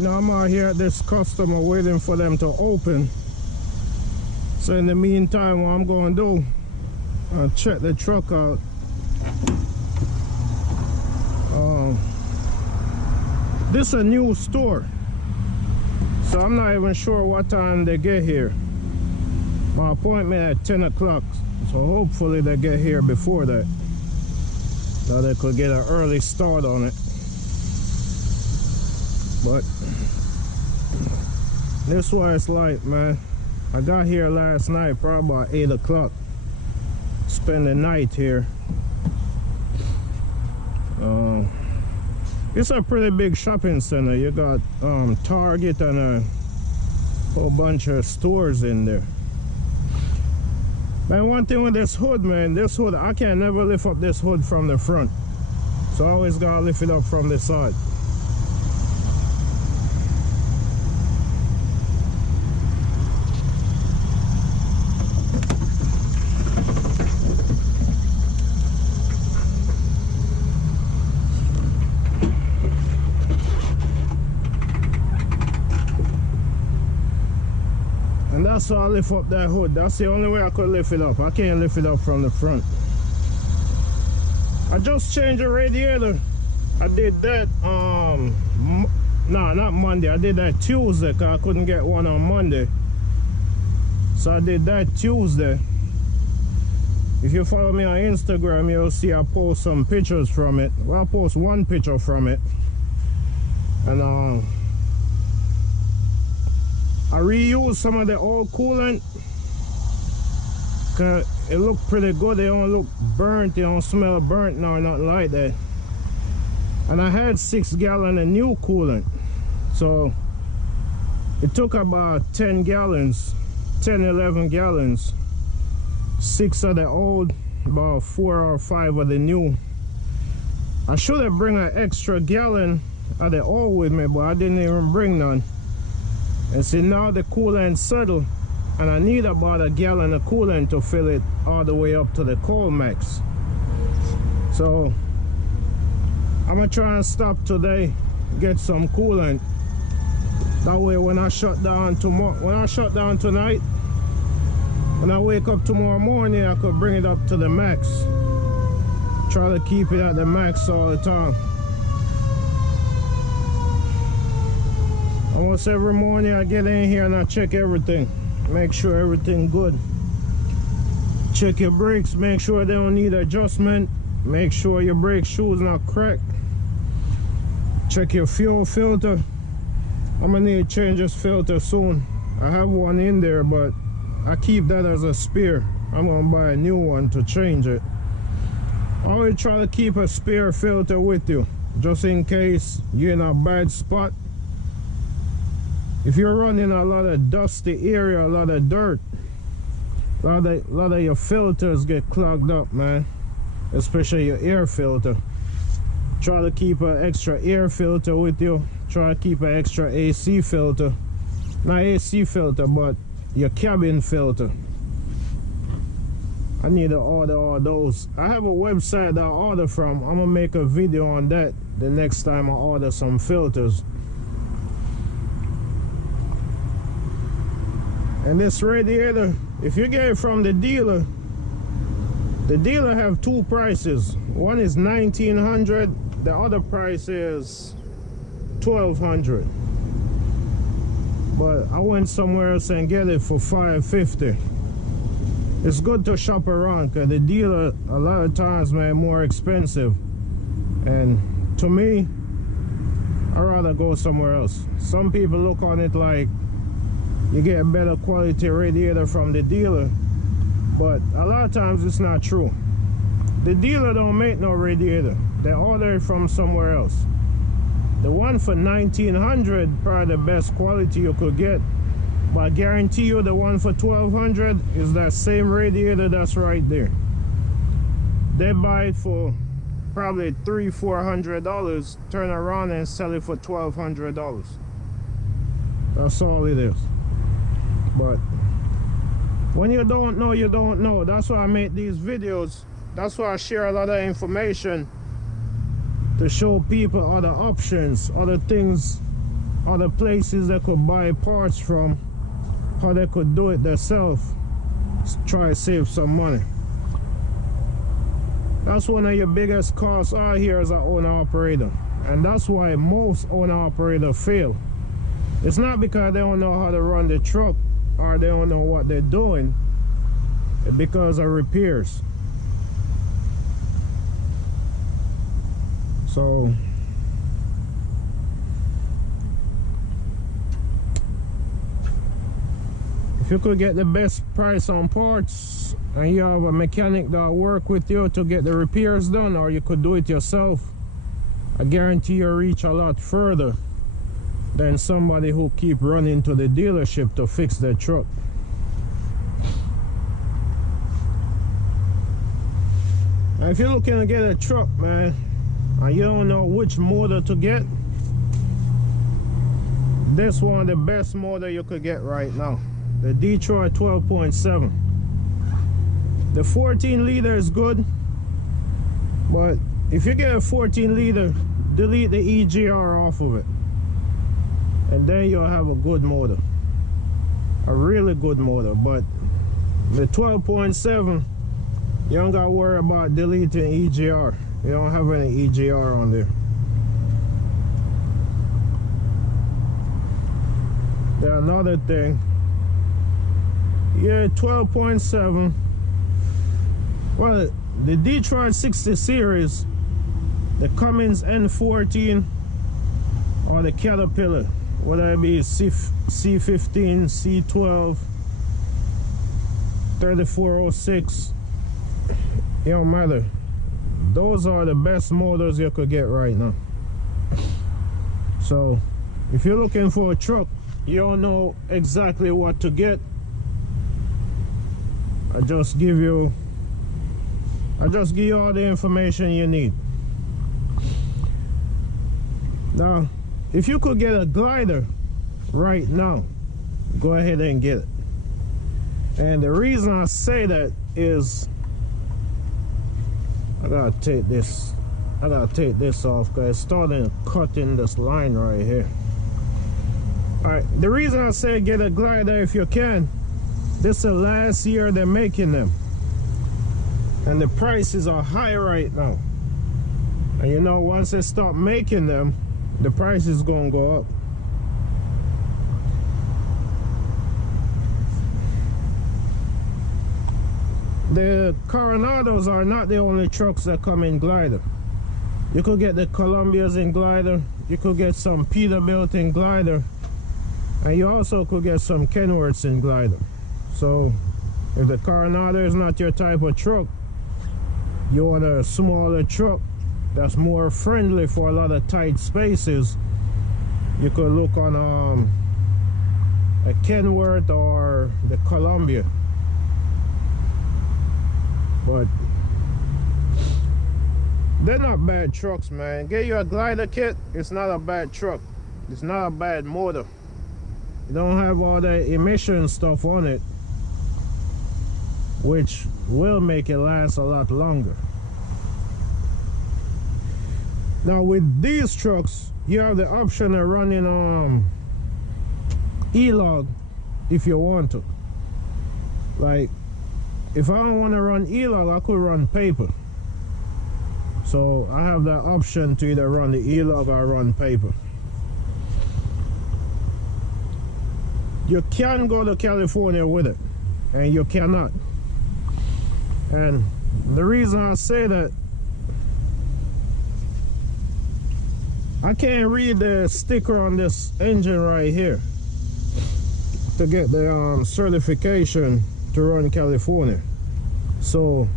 right now I'm out here at this customer waiting for them to open. So in the meantime, what I'm going to do, I'll check the truck out. This is a new store, so I'm not even sure what time they get here. My appointment at 10 o'clock, so hopefully they get here before that, so they could get an early start on it. But this is what it's like, man. I got here last night probably about 8 o'clock, spend the night here. It's a pretty big shopping center. You got Target and a whole bunch of stores in there. Man, one thing with this hood, man, this hood, I can never lift up this hood from the front, so I always gotta lift it up from the side. So I lift up that hood. That's the only way I could lift it up. I can't lift it up from the front. I just changed the radiator. I did that no, not Monday. I did that Tuesday because I couldn't get one on Monday, so I did that Tuesday. If you follow me on Instagram, you'll see I post some pictures from it. Well, I post one picture from it, and I reused some of the old coolant because it looked pretty good. They don't look burnt, they don't smell burnt now, nothing like that. And I had 6 gallons of new coolant, so it took about 10 gallons, 11 gallons, 6 of the old, about 4 or 5 of the new. I should have bring an extra gallon of the old with me, but I didn't even bring none. And see, now the coolant settled, and I need about a gallon of coolant to fill it all the way up to the cold max. So I'm gonna try and stop today, get some coolant. That way when I shut down tomorrow, when I shut down tonight, when I wake up tomorrow morning, I could bring it up to the max. Try to keep it at the max all the time. Almost every morning I get in here and I check everything, make sure everything good. Check your brakes, make sure they don't need adjustment, make sure your brake shoes not cracked. Check your fuel filter. I'm gonna need to change this filter soon. I have one in there, but I keep that as a spare. I'm gonna buy a new one to change it. Always try to keep a spare filter with you, just in case you're in a bad spot. If you're running a lot of dusty area, a lot of dirt, a lot of your filters get clogged up, man, especially your air filter. Try to keep an extra air filter with you. Try to keep an extra AC filter, not AC filter, but your cabin filter. I need to order all those. I have a website that I order from. I'm gonna make a video on that the next time I order some filters. And this radiator, if you get it from the dealer have 2 prices. One is $1,900, the other price is $1,200. But I went somewhere else and get it for $550. It's good to shop around because the dealer a lot of times, man, more expensive. And to me, I'd rather go somewhere else. Some people look on it like you get a better quality radiator from the dealer, but a lot of times it's not true. The dealer don't make no radiator. They order it from somewhere else. The one for $1,900 probably the best quality you could get, but I guarantee you the one for $1,200 is that same radiator that's right there. They buy it for probably $300–400, turn around and sell it for $1,200. That's all it is. But when you don't know, you don't know. That's why I make these videos. That's why I share a lot of information to show people other options, other things other places they could buy parts from, how they could do it themselves, try to save some money. That's one of your biggest costs out here as an owner-operator, and that's why most owner-operators fail. It's not because they don't know how to run the truck or they don't know what they're doing, it's because of repairs. So if you could get the best price on parts and you have a mechanic that work with you to get the repairs done, or you could do it yourself, I guarantee you'll reach a lot further than somebody who keep running to the dealership to fix their truck. Now, if you're looking to get a truck, man, and you don't know which motor to get, this one the best motor you could get right now, the Detroit 12.7. The 14 liter is good, but if you get a 14 liter, delete the EGR off of it, and then you'll have a good motor, a really good motor. But the 12.7, you don't gotta worry about deleting EGR. You don't have any EGR on there. Then another thing, yeah, 12.7. Well, the Detroit 60 series, the Cummins N14 or the Caterpillar, whether it be C15, C12, 3406, it don't matter. Those are the best motors you could get right now. So if you're looking for a truck, you don't know exactly what to get, I just give you all the information you need. Now, if you could get a glider right now, go ahead and get it. And the reason I say that is I gotta take this off because it's starting to cut in this line right here. Alright, the reason I say get a glider if you can, this is the last year they're making them, and the prices are high right now. And you know, once they stop making them, the price is gonna go up. The Coronados are not the only trucks that come in glider. You could get the Columbias in glider, you could get some Peterbilt in glider, and you also could get some Kenworths in glider. So if the Coronado is not your type of truck, you want a smaller truck that's more friendly for a lot of tight spaces, you could look on a Kenworth or the Columbia. But they're not bad trucks, man. Get you a glider kit, it's not a bad truck. It's not a bad motor. You don't have all the emission stuff on it, which will make it last a lot longer. Now with these trucks, you have the option of running E-log if you want to. Like, if I don't want to run E-log, I could run paper. So I have the option to either run the E-log or run paper. You can go to California with it, and you cannot. And the reason I say that, I can't read the sticker on this engine right here to get the certification to run California. So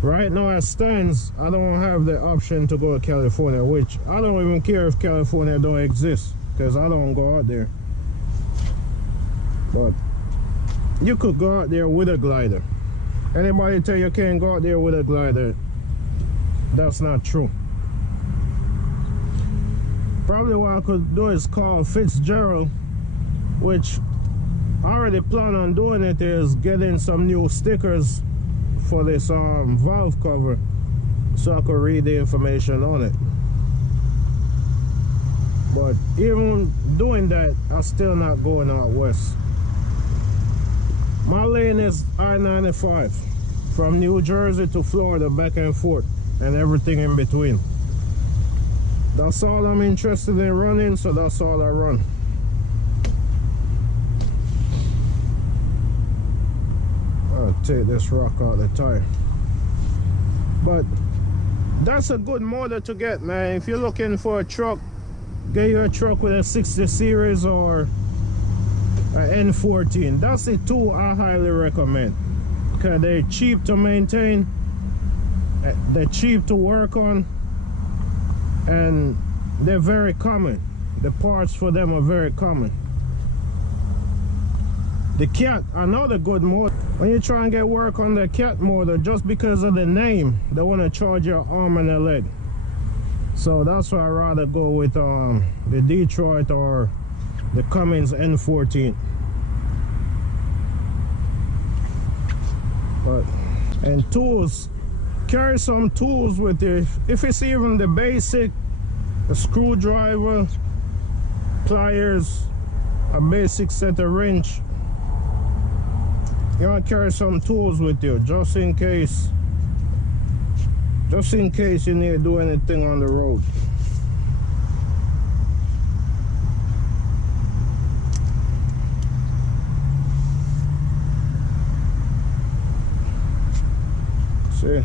right now as stands, I don't have the option to go to California, which I don't even care if California don't exist, because I don't go out there. But you could go out there with a glider. Anybody tell you can't go out there with a glider, that's not true. Probably what I could do is call Fitzgerald, which I already plan on doing it, is getting some new stickers for this valve cover so I could read the information on it. But even doing that, I'm still not going out west. My lane is I-95 from New Jersey to Florida, back and forth, and everything in between. That's all I'm interested in running, so that's all I run. I'll take this rock out the tire. But that's a good motor to get, man. If you're looking for a truck, get you a truck with a 60 series or an N14. That's the two I highly recommend, because they're cheap to maintain, they're cheap to work on, and they're very common. The parts for them are very common. The Cat, another good motor. When you try and get work on the Cat motor, just because of the name, they want to charge your arm and a leg. So that's why I'd rather go with the Detroit or the Cummins N14. And tools, carry some tools with you. If it's even the basic, a screwdriver, pliers, a basic set of wrench, you want to carry some tools with you, just in case you need to do anything on the road. See,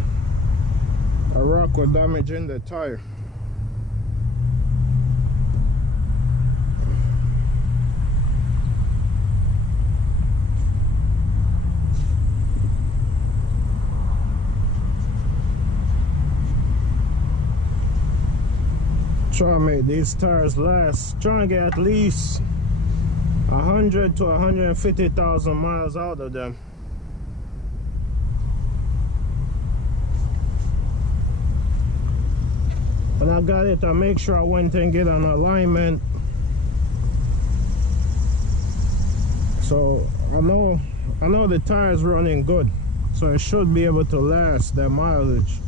a rock was damaging the tire. Try to make these tires last. Try to get at least 100 to 150,000 miles out of them. When I got it, I make sure I went and get an alignment, so I know the tires running good, so it should be able to last that mileage.